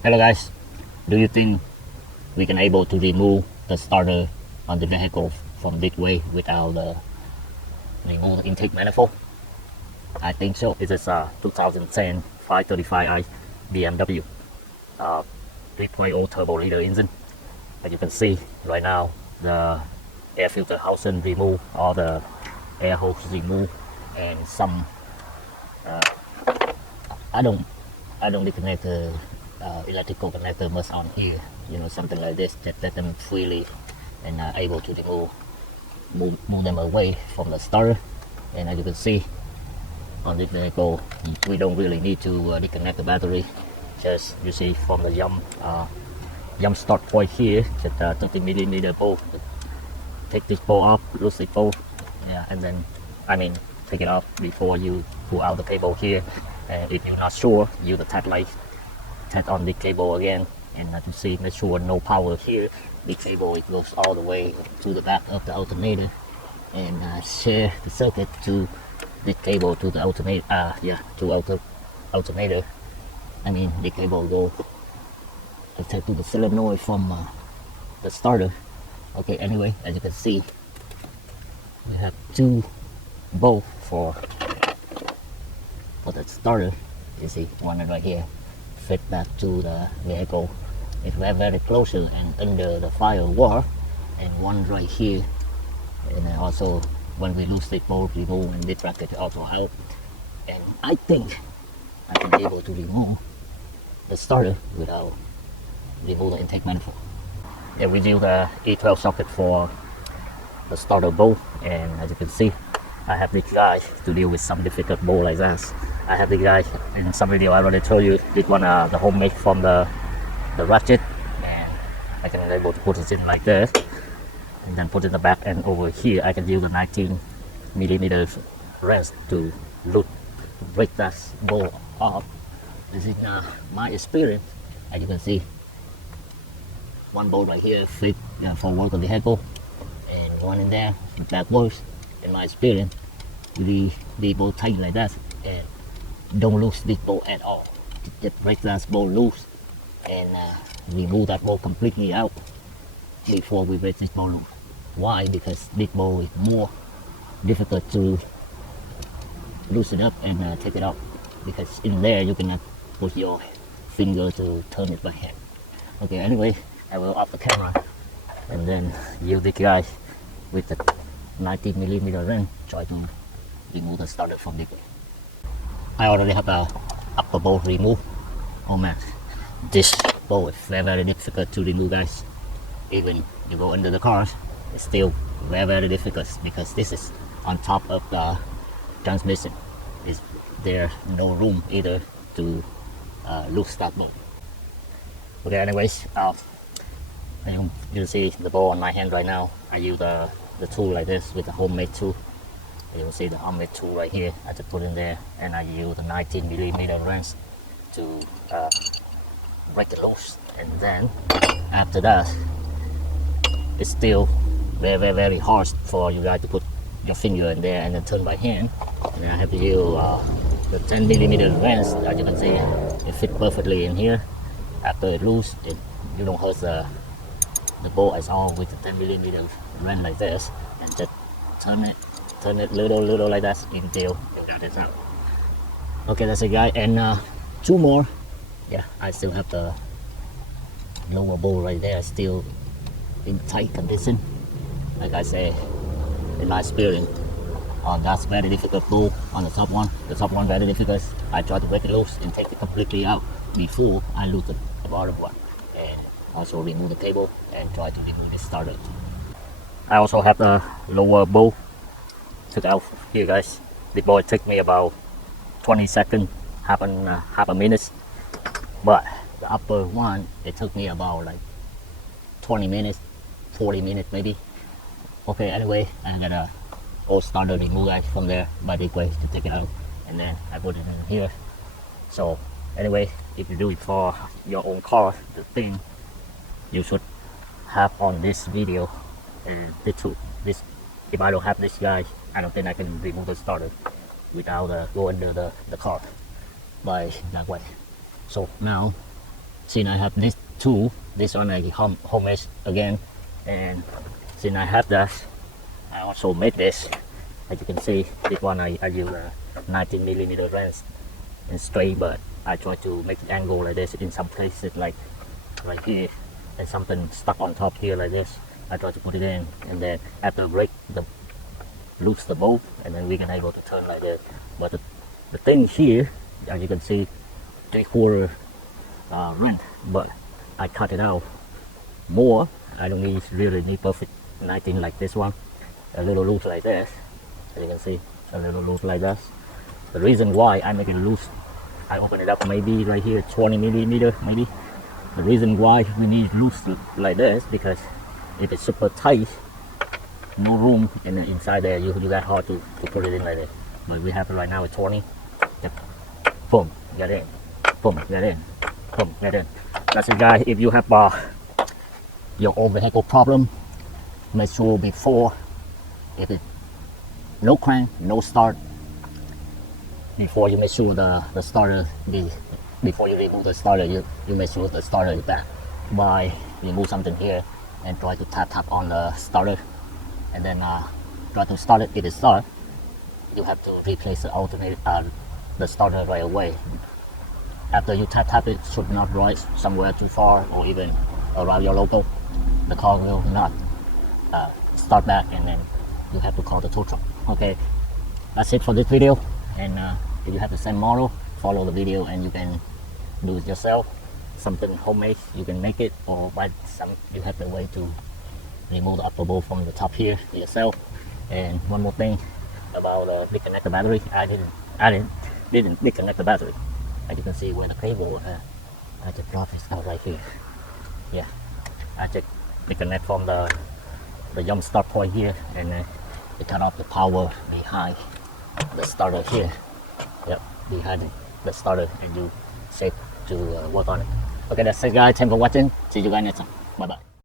Hello guys, do you think we can able to remove the starter on the vehicle from this way without the intake manifold? I think so. This is a 2010 535i BMW uh, 3.0 turbo liter engine. As you can see right now, the air filter housing removed, all the air hose removed, and some I don't disconnect the electrical connector must on here, something like this that let them freely and able to move them away from the starter. And as you can see on this vehicle, we don't really need to disconnect the battery. Just you see from the jump start point here, just 30 millimeter bolt. Take this bolt off, loose the bolt, yeah, and then take it off before you pull out the cable here. And if you're not sure, use the tap light, tap on the cable again, and to see, make sure no power here. The cable, it goes all the way to the back of the alternator, and share the circuit to the cable to the alternator. Alternator. The cable go to the solenoid from the starter. Okay. Anyway, as you can see, we have two bolts for the starter. You see one right here fit back to the vehicle. It's very closer and under the firewall, and one right here. And also when we lose the bolt, remove, and this bracket also help. And I think I can be able to remove the starter without remove the intake manifold. And we use the E12 socket for the starter bolt, and as you can see, I have this guy to deal with some difficult bolt like that. I have the guy in some video. I already told you this one, the homemade from the ratchet, and I can be able to put it in like this, and then put it in the back. And over here, I can use the 19 millimeter wrench to break that bolt off. This is my experience. As you can see, one bolt right here fit for work of the vehicle, and one in there backwards. In my experience, the bolt tight like that, and don't lose this bolt at all. Just break that bolt loose and remove that bolt completely out before we break this bolt loose. Why? Because this bolt is more difficult to loosen up and take it out, because in there you cannot put your finger to turn it by hand. Okay. Anyway, I will off the camera and then use this guy with the 19 millimeter wrench, try to remove the starter from this way. I already have the upper bolt removed. Oh man, this bolt is very difficult to remove, guys. Even you go under the car, it's still very difficult, because this is on top of the transmission. Is there no room either to loose that bolt? Okay. Anyways, you see the bolt on my hand right now. I use the tool like this with the homemade tool. You'll see the homemade tool right here. I just put in there, and I use the 19 millimeter wrench to break it loose. And then after that, it's still very hard for you guys to put your finger in there and then turn by hand. And then I have to use the 10 millimeter wrench. As you can see, it fits perfectly in here. After it loose, you don't hurt the bolt at all with the 10 millimeter wrench like this, and just turn it little like that until you got it out. Okay, that's it, guys. And two more. Yeah, I still have the lower bolt right there, still in tight condition. Like I say, in my experience, that's very difficult bolt on the top one. The top one very difficult. I try to break it loose and take it completely out before I lose the bottom one. And also remove the cable and try to remove the starter. I also have the lower bolt took out here, guys. The bolt took me about 20 seconds, half a minute, but the upper one, it took me about like 20 minutes, 40 minutes maybe. Okay. Anyway, I got a old starter remove, guys, from there by this way to take it out, and then I put it in here. So anyway, if you do it for your own car, the thing you should have on this video and this. If I don't have this guy, I don't think I can remove the starter without go under the car by that way. So now since I have this tool, this one I homemade again, and since I have that, I also made this. As you can see, this one I use a 19mm wrench and straight, but I try to make it angle like this in some places, like right here, and something stuck on top here like this. I try to put it in, and then after break the loose the bolt, and then we can able to turn like this. But the thing here, as you can see, 3/4 wrench, but I cut it out more. I don't really need perfect 19 like this one. A little loose like this, as you can see, a little loose like this. The reason why I make it loose, I open it up maybe right here 20mm maybe. The reason why we need loose like this, because if it's super tight, no room in the inside there, you got hard to put it in like this. But we have it right now at 20. Yep. Boom, get in. Boom, get in. Boom, get in. That's it, guys. If you have your old vehicle problem, make sure before, if it no crank, no start, before you make sure the starter before you remove the starter, you make sure the starter is back by remove something here and try to tap on the starter, and then try to start it. If it starts, you have to replace the the starter right away. After you tap it, should not rise somewhere too far or even around your local. The car will not start back, and then you have to call the tow truck. Okay, that's it for this video. And if you have the same model, follow the video and you can do it yourself. Something homemade, you can make it, or buy some. You have the way to remove the upper bolt from the top here yourself. And one more thing about disconnect the battery. I didn't disconnect the battery. As you can see where the cable, I just drop it out right here. Yeah, I just disconnect from the jump start point here, and they cut off the power behind the starter here. Yep, behind the starter, and you safe to work on it. Okay, that's it, guys. Thanks for watching. See you guys next time. Bye bye.